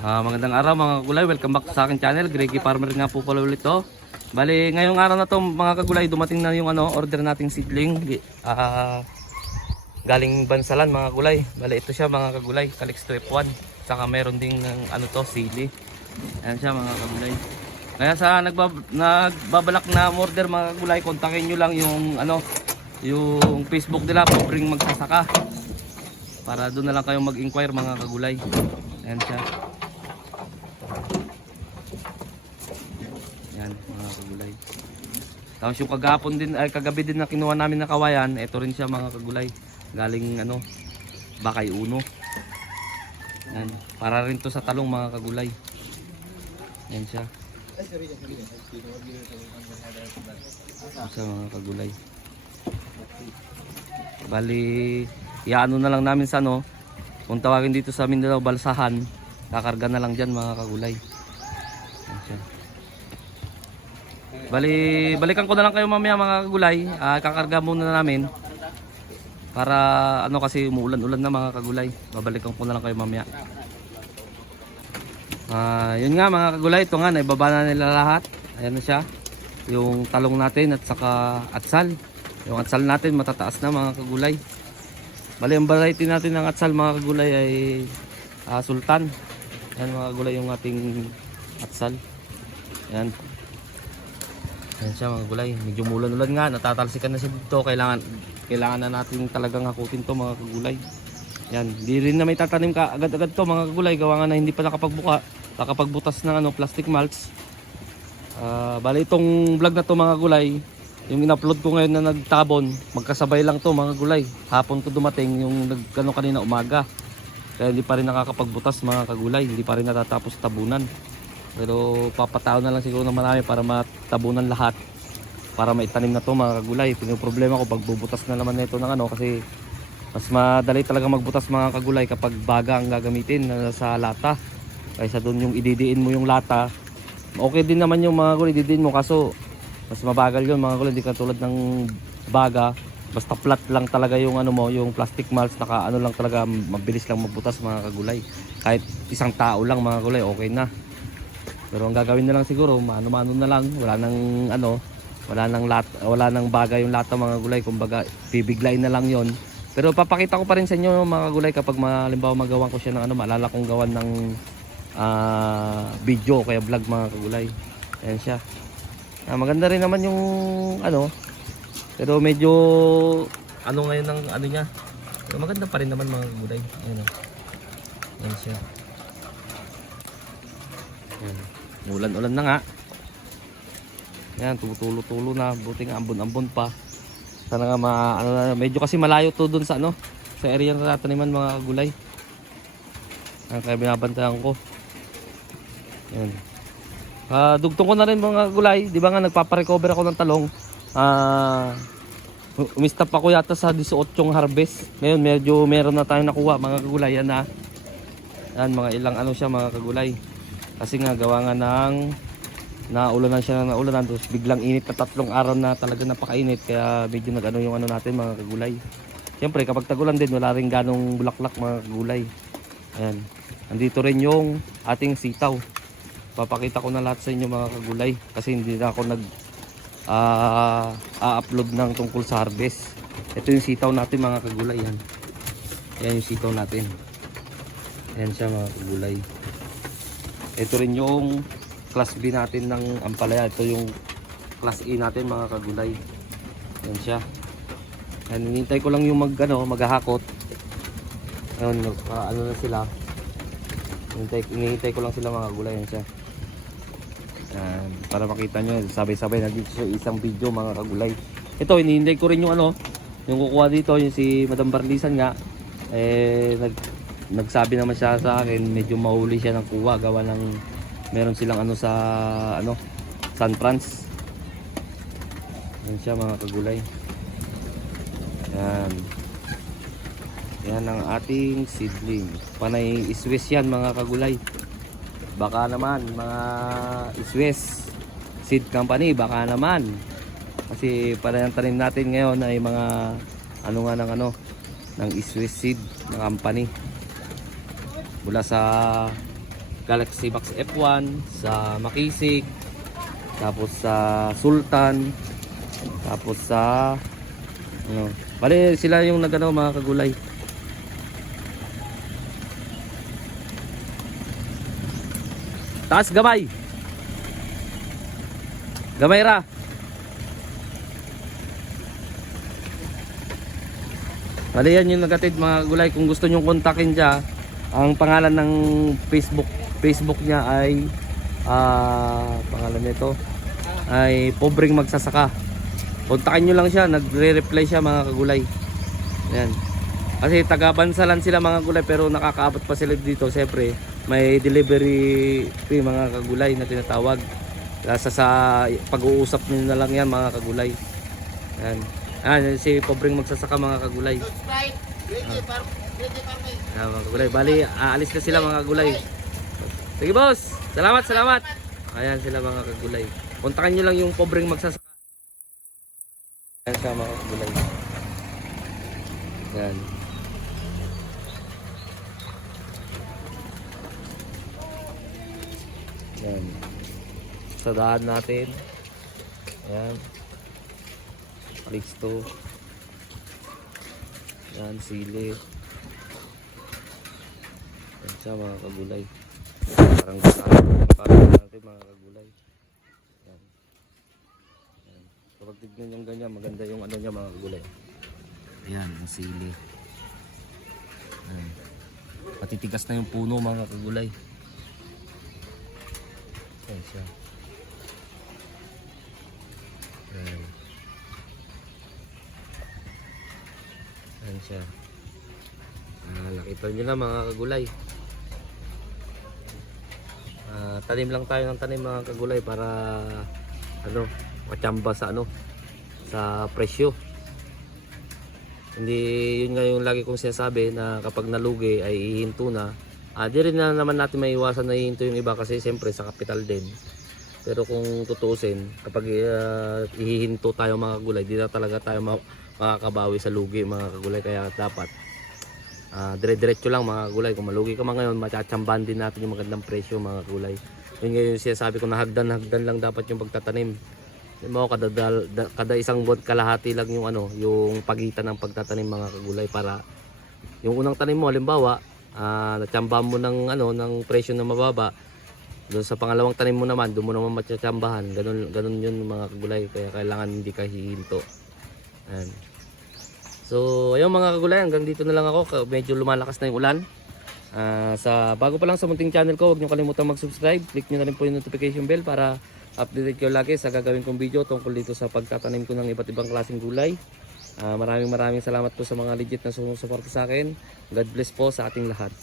Ah, magandang araw mga kagulay, welcome back sa aking channel. Greggy Farmer nga po pala ulit to. Bali, ngayong araw na to mga kagulay, dumating na yung ano, order nating seedling. Ah, galing Bansalan mga kagulay. Bali, ito siya mga kagulay, Calix Strip 1. Saka meron ding ng ano to, sili. Ayan siya mga kagulay. Kaya sa nagbab nagbabalak na order mga kagulay, kontakin nyo lang yung ano, yung Facebook nila, Pobring Magsasaka. Para doon na lang kayo mag-inquire mga kagulay. Ayan siya. Yan, mga kagulay. Tapos yung kagapon din, ay kagabi din na kinuha namin na kawayan, ito rin siya mga kagulay. Galing ano, Bakay Uno. Yan, para rin to sa talong mga kagulay. Yan siya. Yan siya mga kagulay. Bali, iano na lang namin sa ano, kung tawagin dito sa Mindanao, Balsahan, kakarga na lang dyan mga kagulay. Yan siya. Bali, balikan ko na lang kayo mamaya mga kagulay. Ah, kakarga muna namin. Para ano kasi umuulan-ulan na mga kagulay. Babalikan ko na lang kayo mamaya. Ah, yun nga mga kagulay, ito nga naibaba na nila lahat. Ayan na siya. Yung talong natin at saka atsal. Yung atsal natin matataas na mga kagulay. Bali, ang variety natin ng atsal mga kagulay ay ah, sultan. Ayan mga kagulay yung ating atsal. Ayan. Ayan siya mga gulay. Medyo mulan-ulan nga. Natatalsikan na siya dito. Kailangan, kailangan na natin talagang hakutin to mga kagulay. Yan. Hindi rin na may tatanim ka agad-agad to mga kagulay. Gawa nga na hindi pa nakapagbuka. Nakapagbutas ng ano, plastic mulch. Ah, bali itong vlog na to mga gulay. Yung in-upload ko ngayon na nagtabon. Magkasabay lang to mga gulay. Hapon ko dumating yung nag, ano, kanina umaga. Kaya hindi pa rin nakakapagbutas mga kagulay. Hindi pa rin natatapos tabunan. Pero papatao na lang siguro ng marami para matabunan lahat. Para maitanim na to mga kagulay. Pinoproblema ko pag bubutas na naman nito ng ano kasi mas madali talaga magbutas mga kagulay kapag baga ang gagamitin na sa lata. Kaysa doon yung ididiin mo yung lata. Okay din naman yung mga gulay ididiin mo kaso mas mabagal yun mga gulay. Hindi katulad ng baga. Basta flat lang talaga yung ano mo, yung plastic mulch naka ano lang talaga mabilis lang magbutas mga kagulay. Kahit isang tao lang mga gulay okay na. Pero ang gagawin na lang siguro, mano-mano na lang, wala nang ano, wala nang lat, wala nang bagay yung lata mga gulay, kumbaga bibiglayin na lang 'yon. Pero papakita ko pa rin sa inyo mga gulay kapag malimbawa magawa ko siya ng ano, maalala kong gawan ng ah, video kaya vlog mga kagulay. Ayan siya. Ah, maganda rin naman yung ano, pero medyo ano ngayon ng ano niya. Pero maganda pa rin naman mga kagulay. Ayan, oh. Siya. Ayan. Ulan-ulan na nga. Yan, tumutulo-tulo na. Buti nga ambon-ambon pa. Sana nga ma, ano na, medyo kasi malayo to dun sa ano, sa area na tataniman mga gulay. Yan, kaya binabantayan ko. Yan. Ah, dugtong ko na rin mga gulay. Di ba nga nagpaparecover ako ng talong. Ah, umistop ako yata sa 18 harvest. Ngayon medyo meron na tayong nakuha mga kagulay. Yan na. Yan, mga ilang ano siya mga kagulay. Kasi nga gawa nga ng naulanan siya ng naulanan tapos biglang init na tatlong araw na talaga napakainit kaya medyo nag-ano yung ano natin mga kagulay. Siyempre kapag tagulan din wala rin ganong bulaklak mga kagulay. Ayan. Andito rin yung ating sitaw. Papakita ko na lahat sa inyo mga kagulay kasi hindi na ako nag ah, a-upload ng tungkol sa harvest. Ito yung sitaw natin mga kagulay yan. Yan yung sitaw natin. Ayan siya mga kagulay. Ito rin yung class B natin ng ampalaya. Ito yung class A natin mga kagulay. Yan siya. Yan, hinintay ko lang yung mag, ano, maghahakot. Ayun, nagpa- ano na sila. Hinintay, hinihintay ko lang sila mga kagulay. Yan siya. Yan, para makita nyo, sabay-sabay na dito sa isang video mga kagulay. Ito, hinihintay ko rin yung ano, yung kukuha dito, yung si Madam Barlisan nga. Eh, nag, nagsabi naman siya sa akin, medyo mahuli siya ng kuha gawa ng meron silang ano sa ano San Franz. Yan siya mga kagulay. Yan. Yan ang ating seedling. Panay iswes yan mga kagulay. Baka naman mga iswes seed company baka naman. Kasi para yung tanim natin ngayon ay mga ano nga ng ano ng iswes seed na company mula sa Galaxy Box F1, sa Makisig, tapos sa Sultan, tapos sa ano, bali sila yung nagano mga kagulay. Taas gamay. Gamay ra. Bali yan yung nagatid mga gulay. Kung gusto nyong kontakin siya, ang pangalan ng Facebook Facebook niya ay ah pangalan nito ay pobreng magsasaka. Kontakin nyo lang siya, nagre-reply siya mga kagulay. Yan. Kasi taga-bansalan sila mga gulay pero nakakaabot pa sila dito. Siyempre, may delivery fee mga kagulay na tinatawag. Sa, sa pag-uusap nyo na lang yan mga kagulay. Yan. Ah, si pobreng magsasaka mga kagulay. Ah, mga kagulay. Bali, aalis na sila mga kagulay. Sige boss, salamat, salamat. Ayan sila mga kagulay. Kontakin nyo lang yung pobreng magsasaka. Ayan siya mga kagulay. Yan. Yan. Sa daan natin. Ayan. Leaks to. Yan, sili. Yan siya mga kagulay. Parang parang natin mga kagulay. Yan. Yan. Kapag tignan yung ganyan, maganda yung ano niya mga kagulay. Ayan, ang sili. Ayan. Patitigas na yung puno mga kagulay. Ayan siya. Ayan. Ayan siya. Ah, nakita nyo na mga kagulay. Ah, tanim lang tayo ng tanim mga kagulay para ano, machamba sa ano, sa presyo. Hindi yun nga yung lagi kong sinasabi na kapag nalugi ay ihinto na. Ah, di rin na naman natin maiwasan na ihinto yung iba kasi siyempre sa kapital din. Pero kung tutuusin, kapag ah, ihihinto tayo mga kagulay, di na talaga tayo ma- makakabawi sa lugi mga kagulay. Kaya dapat ah dire-diretso lang mga kagulay. Kung malugi ka man ngayon, machachamban din natin yung magandang presyo mga kagulay. Yun nga yung sinasabi ko na hagdan-hagdan lang dapat yung pagtatanim. Mo kada, dal- da- kada isang buwan kalahati lang yung ano, yung pagitan ng pagtatanim mga kagulay para yung unang tanim mo halimbawa, ah natsambahan mo ng ano ng presyo na mababa. Doon sa pangalawang tanim mo naman, doon mo naman matsatsambahan. Ganun ganun yun mga kagulay kaya kailangan hindi ka hihinto. Ayan. So, ayun mga kagulay, hanggang dito na lang ako. Medyo lumalakas na yung ulan. Ah, sa bago pa lang sa munting channel ko, huwag niyo kalimutan mag-subscribe. Click niyo na rin po yung notification bell para update kayo lagi sa gagawin kong video tungkol dito sa pagtatanim ko ng iba't ibang klaseng gulay. Ah, maraming maraming salamat po sa mga legit na sumusuporta sa akin. God bless po sa ating lahat.